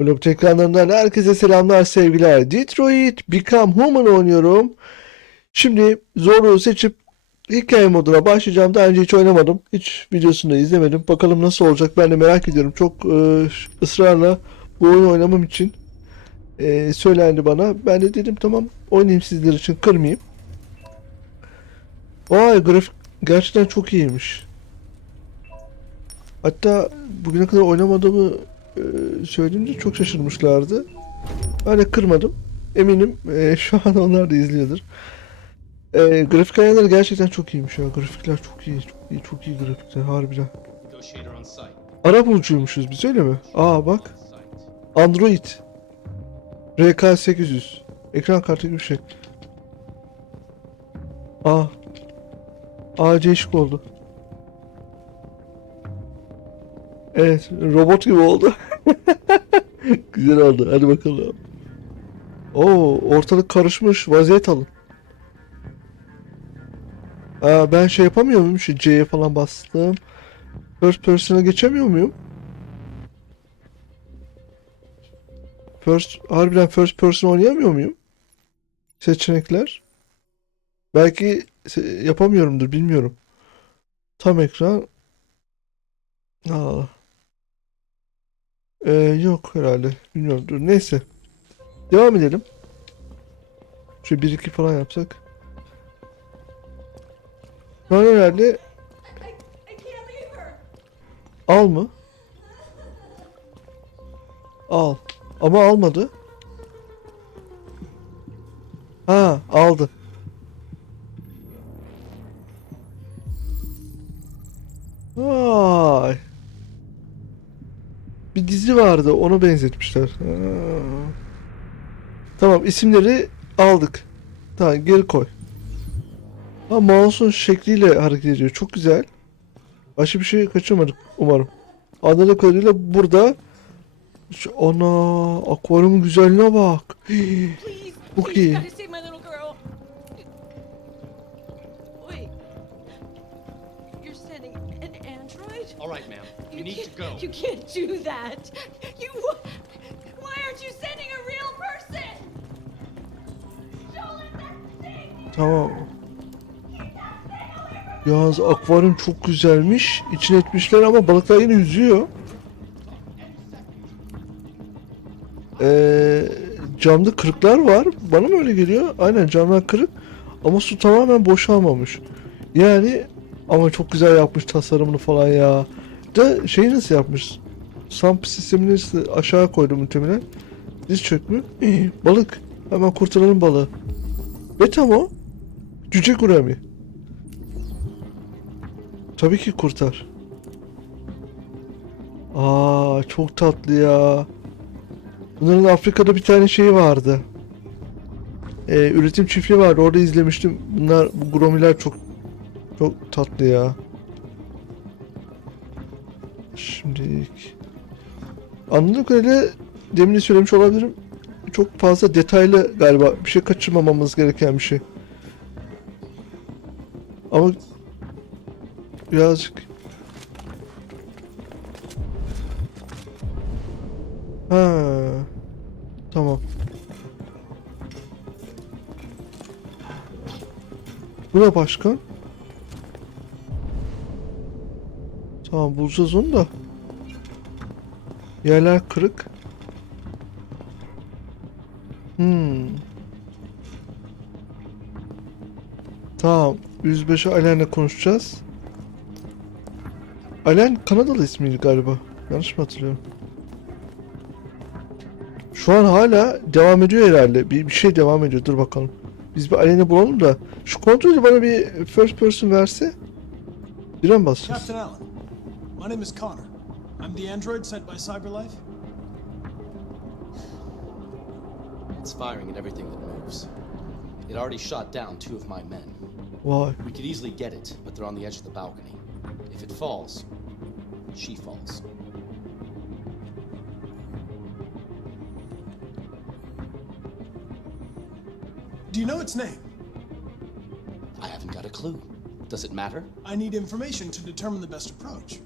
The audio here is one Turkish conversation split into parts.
Blok ekranlarından herkese selamlar sevgiler. Detroit Become Human oynuyorum. Şimdi zorluğu seçip hikaye moduna başlayacağım. Daha önce hiç oynamadım. Hiç videosunu da izlemedim. Bakalım nasıl olacak ben de merak ediyorum. Çok e, ısrarla bu oyunu oynamam için e, söylendi bana. Ben de dedim tamam oynayayım sizler için kırmayayım. Vay grafik gerçekten çok iyiymiş. Hatta bugüne kadar oynamadığımı e, söyleyince çok şaşırmışlardı. De kırmadım. Eminim e, şu an onlar da izliyordur. E, grafik ayarları gerçekten çok iyiymiş ya. Grafikler çok iyi. Çok iyi, çok iyi grafikler harbiden. Ara bulucuymuşuz biz öyle mi? Aa bak. Android. RK800. Ekran kartı gibi bir şey. Aa. AC ışık oldu. Evet, robot gibi oldu. Güzel oldu. Hadi bakalım. Oo, ortalık karışmış. Vaziyet alın. Aa, ben şey yapamıyor muyum? Şu C'ye falan bastım. First person'a geçemiyor muyum? First, harbiden first person oynayamıyor muyum? Seçenekler. Belki yapamıyorumdur bilmiyorum. Tam ekran. Aa. Ee, yok herhalde. Bilmiyorum. Dur neyse. Devam edelim. Şöyle 1-2 falan yapsak. Şu an herhalde al mı? Al. Ama almadı. Ha, aldı. Vay. Bir dizi vardı, onu benzetmişler. Ha. Tamam, isimleri aldık. Tamam, geri koy. Ha, mouse'un şekliyle hareket ediyor. Çok güzel. Başka bir şey kaçırmadık umarım. Anladığım kadarıyla burada şu, ana akvaryumun güzelliğine bak. Please, Çok iyi. You can't do that. You. Why aren't you sending a real person? Tamam. Yalnız akvaryum çok güzelmiş. İçine etmişler ama balıklar yine yüzüyor. Ee, camda kırıklar var. Bana mı öyle geliyor? Aynen camlar kırık. Ama su tamamen boşalmamış. Yani ama çok güzel yapmış tasarımını falan ya. Da şeyi nasıl yapmış? Sump sistemini aşağı koydu muhtemelen. Diz çökmü. İyi, balık. Hemen kurtaralım balığı. Beta mı o? Cüce gurami. Tabii ki kurtar. Aa çok tatlı ya. Bunların Afrika'da bir tane şey vardı. Ee, üretim çiftliği vardı. Orada izlemiştim. Bunlar bu gromiler çok çok tatlı ya. Şimdilik. Anladığım kadarıyla demin de söylemiş olabilirim. Çok fazla detaylı galiba. Bir şey kaçırmamamız gereken bir şey. Ama birazcık Ha. Tamam. Bu ne başkan? Tamam bulacağız onu da. Yerler kırık. Hmm. Tamam. 105'e Alen'le konuşacağız. Alen Kanadalı ismiydi galiba. Yanlış mı hatırlıyorum? Şu an hala devam ediyor herhalde. Bir, bir şey devam ediyor. Dur bakalım. Biz bir Alen'i bulalım da. Şu kontrolü bana bir first person verse. Bire mi basacağız? Captain Allen, my name is Connor. I'm the android sent by CyberLife. It's firing at everything that moves. It already shot down two of my men. Vay. We could easily get it, but they're on the edge of the balcony. If it falls, she falls. Do you know its name? I haven't got a clue. Does it matter? I need information to determine the best approach.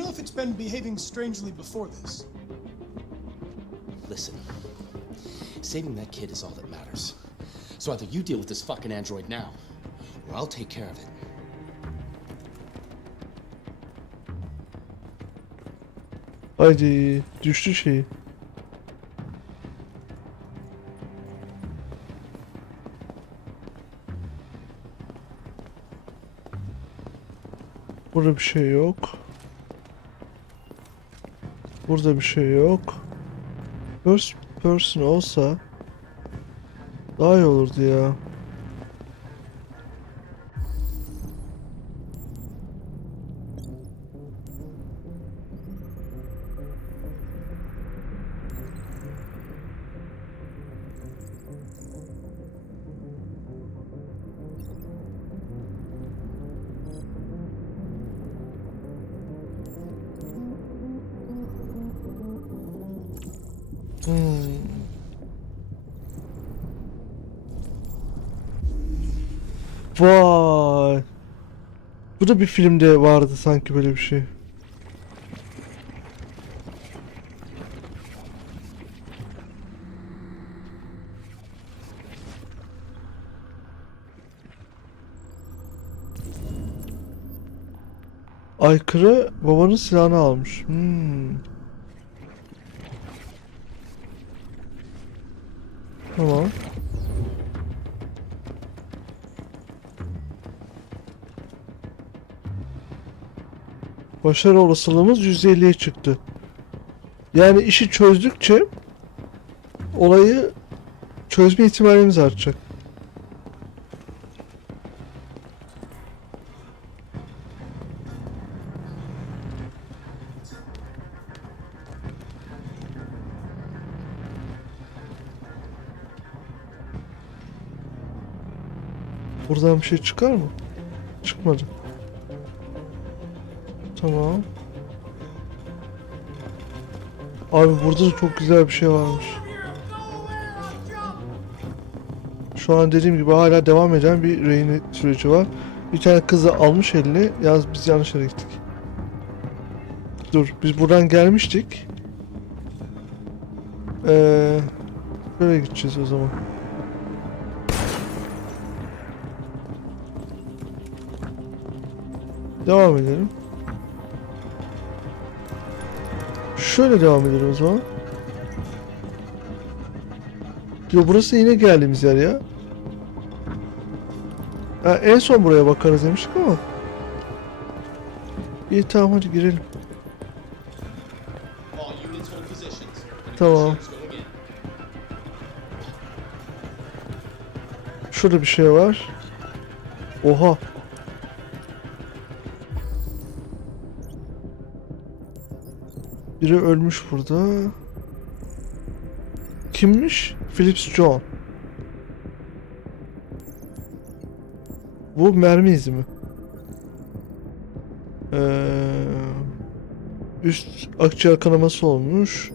Know if it's been behaving strangely before this? Listen, saving that kid is all that matters. So either you deal with this fucking android now, or I'll take care of it. Haydi düştü şey. Burada bir şey yok. Burada bir şey yok. First person olsa daha iyi olurdu ya. Vay. Bu da bir filmde vardı sanki böyle bir şey. Aykırı babanın silahını almış. Hmm. Tamam. Başarı olasılığımız %50'ye çıktı. Yani işi çözdükçe olayı çözme ihtimalimiz artacak. Buradan bir şey çıkar mı? Çıkmadı. Tamam. Abi burada da çok güzel bir şey varmış. Şu an dediğim gibi hala devam eden bir rehin süreci var. Bir tane kızı almış eline. Yalnız biz yanlış yere gittik. Dur biz buradan gelmiştik. Ee, böyle gideceğiz o zaman. Devam edelim. Şöyle devam edelim o zaman. Yo burası yine geldiğimiz yer ya. Ha, en son buraya bakarız demiştik ama. İyi tamam hadi girelim. Tamam. Şurada bir şey var. Oha. Biri ölmüş burada. Kimmiş? Philips John. Bu mermi izi mi? Ee, üst akciğer kanaması olmuş.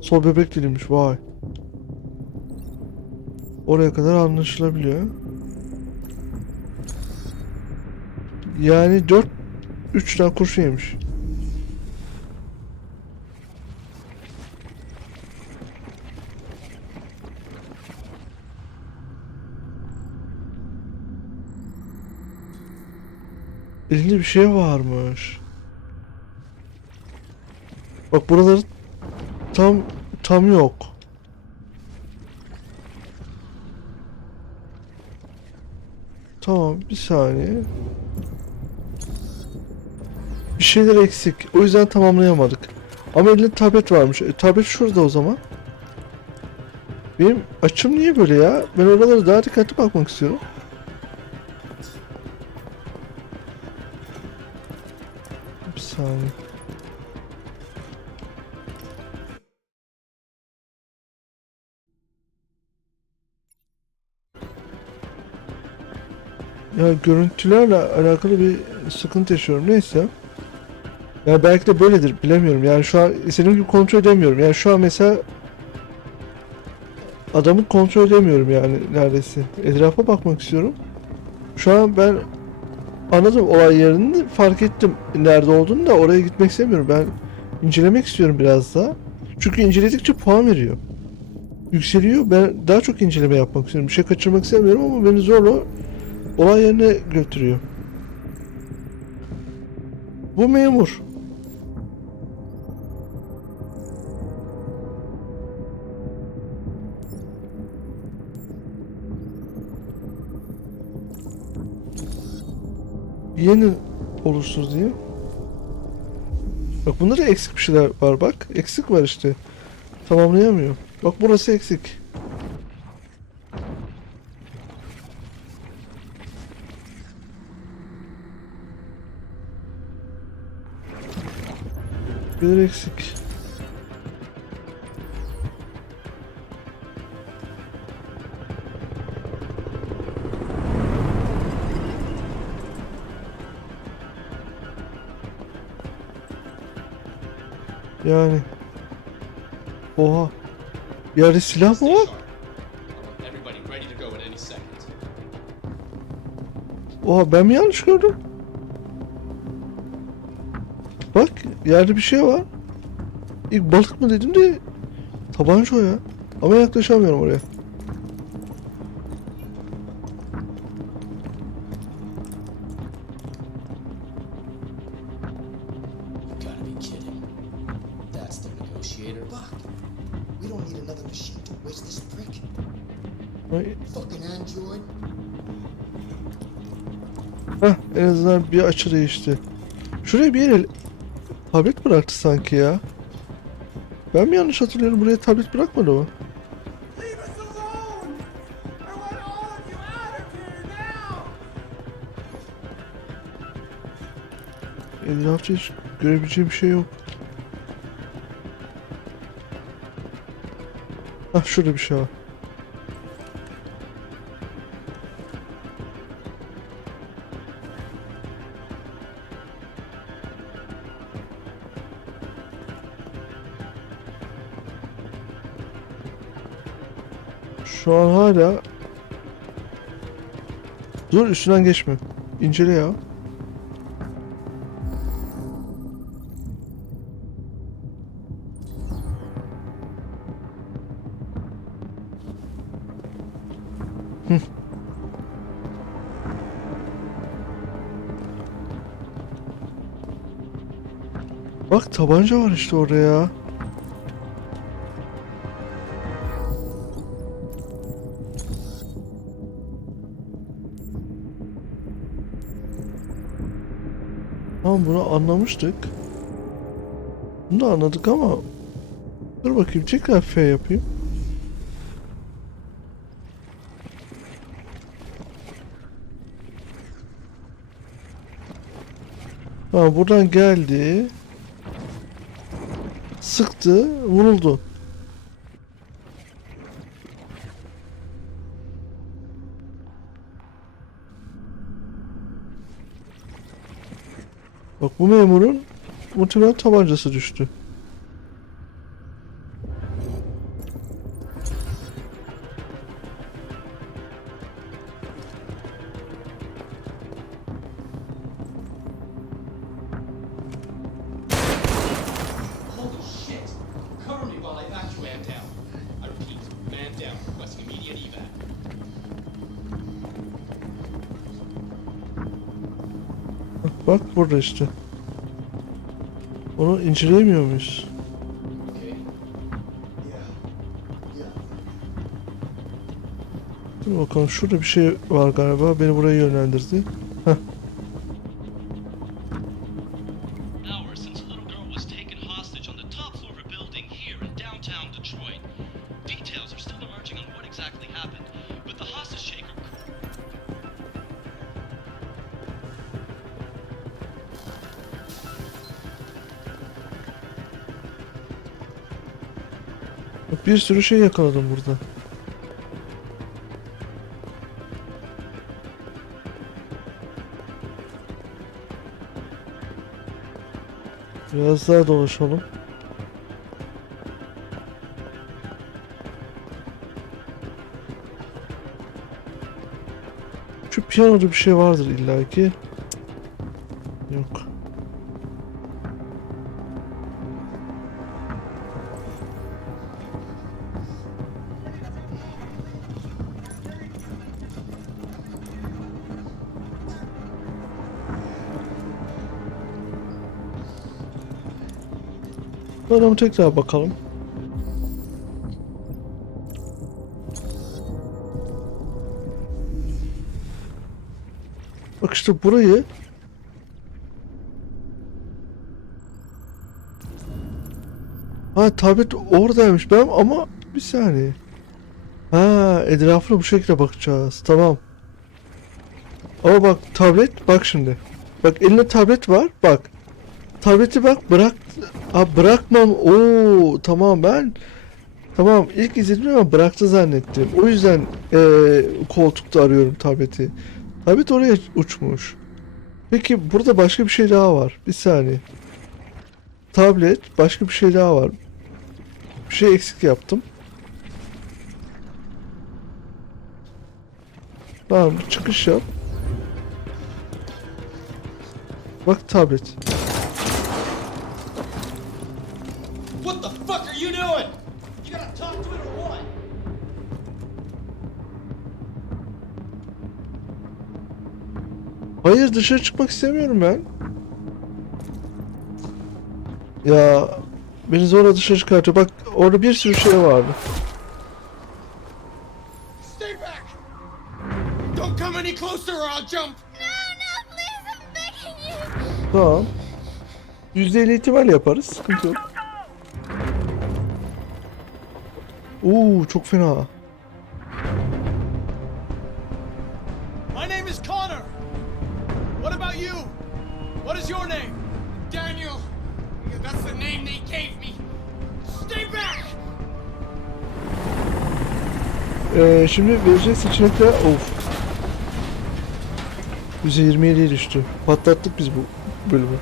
Sol bebek dilimmiş vay. Oraya kadar anlaşılabiliyor. Yani 4 3 tane kurşun yemiş. Elinde bir şey varmış. Bak buraları tam tam yok. Tamam bir saniye. Şeyler eksik. O yüzden tamamlayamadık. Ama elinde tablet varmış. E, tablet şurada o zaman. Benim açım niye böyle ya? Ben oralara daha dikkatli bakmak istiyorum. Bir saniye. Ya görüntülerle alakalı bir sıkıntı yaşıyorum. Neyse. Ya belki de böyledir bilemiyorum. Yani şu an istediğim gibi kontrol edemiyorum. Yani şu an mesela adamı kontrol edemiyorum yani neredeyse. Etrafa bakmak istiyorum. Şu an ben Anladım olay yerini fark ettim. Nerede olduğunu da oraya gitmek istemiyorum. Ben incelemek istiyorum biraz daha. Çünkü inceledikçe puan veriyor. Yükseliyor. Ben daha çok inceleme yapmak istiyorum. Bir şey kaçırmak istemiyorum ama beni zorla olay yerine götürüyor. Bu memur. Yeni olursunuz diye. Bak bunda da eksik bir şeyler var bak. Eksik var işte. Tamamlayamıyor. Bak burası eksik. Bir eksik. Yani. Oha. Yerde silah mı var? Oha ben mi yanlış gördüm? Bak yerde bir şey var. İlk balık mı dedim de tabanca o ya. Ama yaklaşamıyorum oraya. Gotta be kidding. Negotiator. Fuck. We don't need another machine to waste this prick. Ay, Fucking android. Heh, en azından bir açı değişti. Şuraya bir yere tablet bıraktı sanki ya. Ben mi yanlış hatırlıyorum? Buraya tablet bırakmadı o. Leave us alone! I want all of you out of here now! Etrafta hiç görebileceğim bir şey yok. Hah şurada bir şey var. Şu an hala Dur üstünden geçme. İncele ya. Tabanca var işte orada ya. Tamam bunu anlamıştık. Bunu da anladık ama Dur bakayım tekrar F yapayım. Ha buradan geldi. Sıktı, vuruldu. Bak bu memurun muhtemelen tabancası düştü. Burada işte. Onu inceleyemiyor muyuz? Dur bakalım şurada bir şey var galiba. Beni buraya yönlendirdi. Heh. Bir sürü şey yakaladım burada. Biraz daha dolaşalım. Şu piyanoda bir şey vardır illaki. Yok. Adamı tekrar bakalım. Bak işte burayı Ha tablet oradaymış ben ama bir saniye. Ha etrafına bu şekilde bakacağız. Tamam. Ama bak tablet bak şimdi. Bak elinde tablet var bak. Tableti bak bırak. Ha bırakmam. Oo tamam ben. Tamam ilk izledim ama bıraktı zannettim. O yüzden eee, koltukta arıyorum tableti. Tablet oraya uçmuş. Peki burada başka bir şey daha var. Bir saniye. Tablet başka bir şey daha var. Bir şey eksik yaptım. Tamam çıkış yap. Bak tablet. Are you doing? You gotta talk to it or what? Hayır dışarı çıkmak istemiyorum ben. Ya beni zorla dışarı çıkartıyor. Bak orada bir sürü şey vardı. Stay back! Don't come any closer or I'll jump! No, no, please, I'm begging you. Tamam. %50 ihtimal yaparız. Sıkıntı yok. Oo çok fena. My name is Connor. What about you? What is your name? Daniel! That's the name they gave me! Stay back! Ee, şimdi verecek seçenekler... Of. %27'ye düştü. Patlattık biz bu bölümü.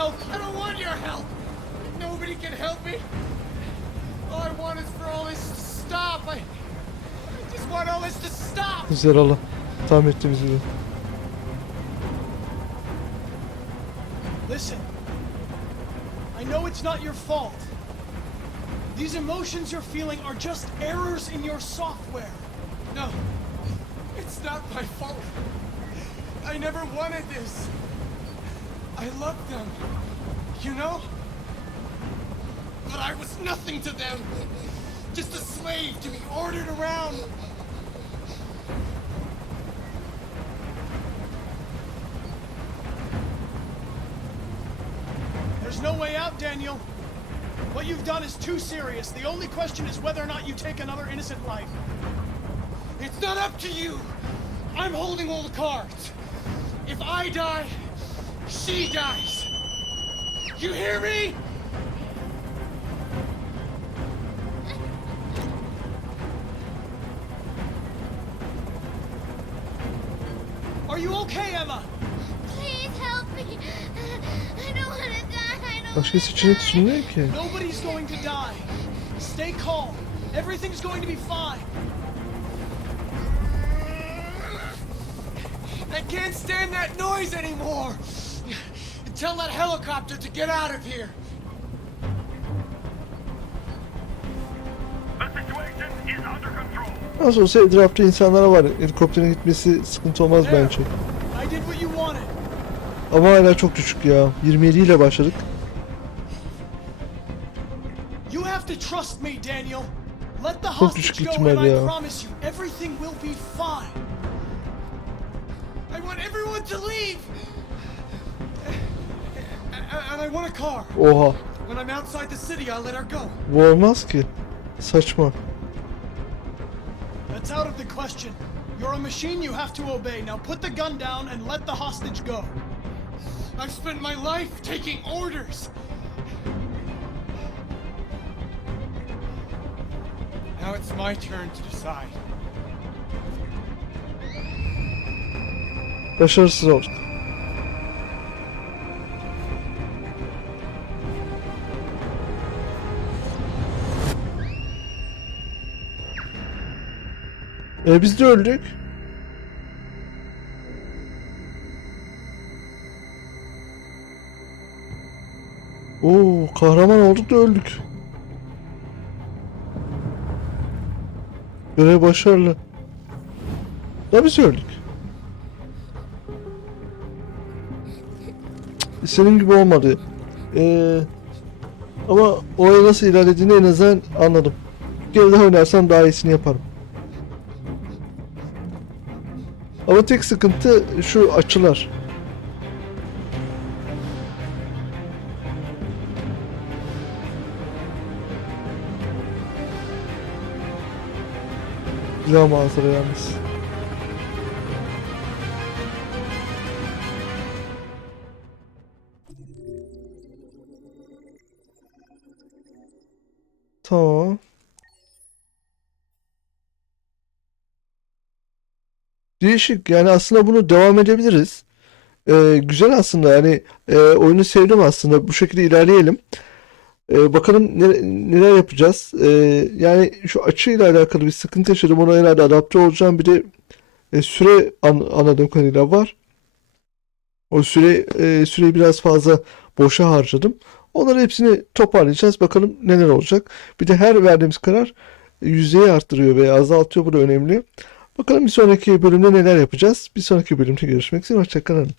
Help I don't want your help! Nobody can help me! All I want is for all this to stop! I, I just want all this to stop! Güzel Allah. Tahmin ettiğimiz gibi. Listen, I know it's not your fault. These emotions you're feeling are just errors in your software. No, it's not my fault. I never wanted this. I loved them, you know? But I was nothing to them. Just a slave to be ordered around. There's no way out, Daniel. What you've done is too serious. The only question is whether or not you take another innocent life. It's not up to you. I'm holding all the cards. If I die, she dies. You hear me? Are you okay, Emma? Please help me. I don't want to die. I don't Başka seçenek sunmuyor ki. Nobody's going to die. Stay calm. Everything's going to be fine. I can't stand that noise anymore. Tell that helicopter to get out of here. The situation is under control. Nasıl olsa etrafta insanlar var. Helikopterin gitmesi sıkıntı olmaz bence. I did what you wanted. Ama hala çok düşük ya. 27 ile başladık. You have to trust me, Daniel. Let the Çok düşük ihtimal ya. I want everyone to leave. Go. Bu olmaz ki. Saçma. That's out of the question. You're a machine you have to obey. Now put the gun down and let the hostage go. I've spent my life taking orders. Now it's my turn to decide. Başarısız olduk. E, biz de öldük. Oo, kahraman olduk da öldük. Görev başarılı. Da biz öldük. Senin gibi olmadı. Ee, ama olay nasıl ilerlediğini en azından anladım. Bir kere daha oynarsam daha iyisini yaparım. Ama tek sıkıntı şu açılar. Güzel manzara yalnız. Tamam. Değişik yani aslında bunu devam edebiliriz. Ee, güzel aslında yani e, oyunu sevdim aslında bu şekilde ilerleyelim. Ee, bakalım ne- neler yapacağız. Ee, yani şu açıyla alakalı bir sıkıntı yaşadım ona herhalde adapte olacağım bir de e, süre an, anladığım kadarıyla var. O süre e, süreyi biraz fazla boşa harcadım. Onları hepsini toparlayacağız. Bakalım neler olacak. Bir de her verdiğimiz karar yüzdeyi arttırıyor veya azaltıyor. Bu da önemli. Bakalım bir sonraki bölümde neler yapacağız. Bir sonraki bölümde görüşmek üzere. Hoşçakalın.